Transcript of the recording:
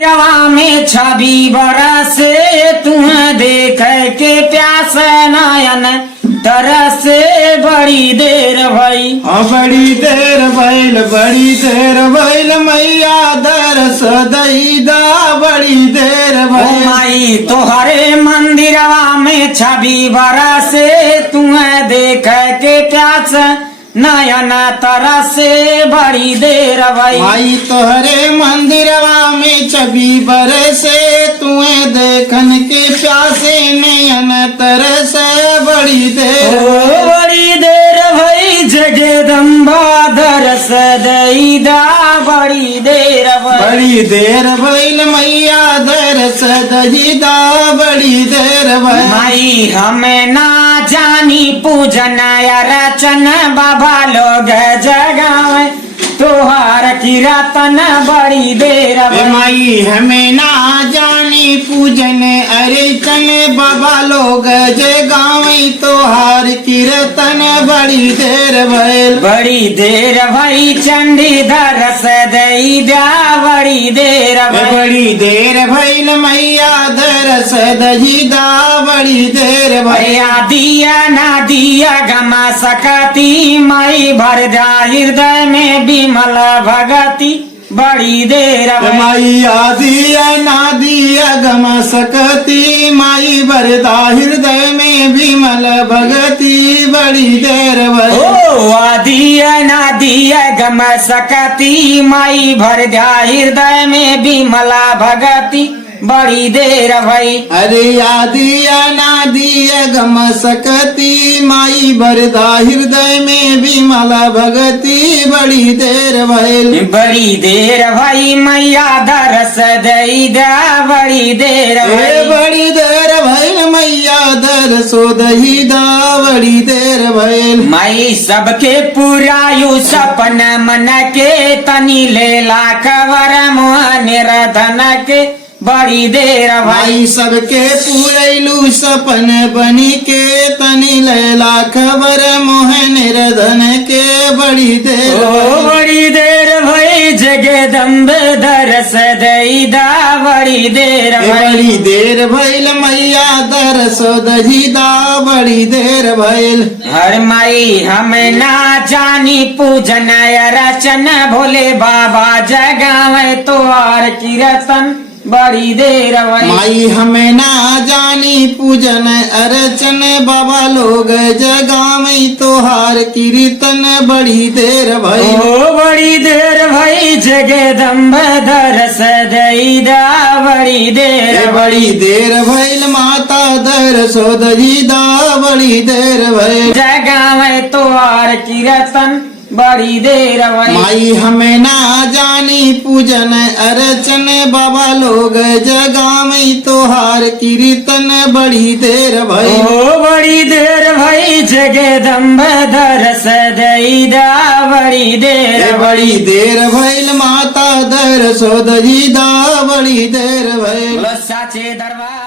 रवा में छवि बरसे तुम्हें देख के प्यास नयन तरस बड़ी देर भई। बड़ी देर भइल मैया दरस दईदा बड़ी देर भइल। माई तोहरे मंदिरवा में छवि बरसे तुम्हें देख के प्यास नयन तरसे बड़ी देर भई। माई तोहरे मंदिरवा में छवि बरसे तुम्हें देखन के प्यासे नयन तरसे बड़ी देर बड़ी देर भई जगदम्बा दरस दईदा बड़ी देर भई। बड़ी देर भइल मैया दरस दईदा बड़ी देर भइल। माई हमें ना जानी पूजन रचन बाबा लोग जगावे तोहार कीर्तन बड़ी देर भई। माई हमें ना जानी पूजन अर्चन बाबा लोग जगावे तोहार कीर्तन बड़ी देर भइल। बड़ी देर भई चंडी दरस दईदा बड़ी देर भई। बड़ी देर भइल मैया दरस दईदा बड़ी देर भइल। दिया ना दिया गमा सकती माई भर जा हृदय में विमल भगति बड़ी देर भई। माई दिया ना दिया गम सकती माई बरदा हृदय में विमल भगति बड़ी देर भई। दिया ना दिया गम सकती माई भर जा हृदय में विमला भगति बड़ी देर भई। अरे दिया ना दिया गम सकती माई बरदा हृदय में विमला भगति बड़ी देर भइल। बड़ी देर भई मैया दरस दईदा बड़ी देर भई। बड़ी देर भइल मैया दरसो दईदा बड़ी देर भइल। माई सबके पुरायु सपन मन के तनी लेला खबर मोह निर्धन के बड़ी देर भई। माई सबके पूरैलू सपन बनी के तनी लैला खबर मोह निर्धन के बड़ी देर बड़ी देर भई जगदम्ब दरस दईदा बड़ी देर भई। बड़ी देर भइल मैया दरसो दईदा बड़ी देर भइल। हर माई हमें ना जानी पूजन रचन भोले बाबा जगावे तोहार कीर्तन बड़ी देर भई। माई हमें ना जानी पूजन अर्चन बाबा लोग जगावे तोहार कीर्तन बड़ी देर भई। बड़ी देर भई जगदम्ब दरस दईदा बड़ी देर बड़ी देर भइल माता दरसो दईदा बड़ी देर भइल। जगावे तोहार कीर्तन बड़ी देर भई। माई हमें ना जानी पूजन अर्चन बाबा लोग जगावे तोहार कीर्तन बड़ी देर भई। बड़ी देर भई जगदम्ब दरस दईदा बड़ी देर भइल माता दरसो दईदा बड़ी देर भइल। साचे दरबार।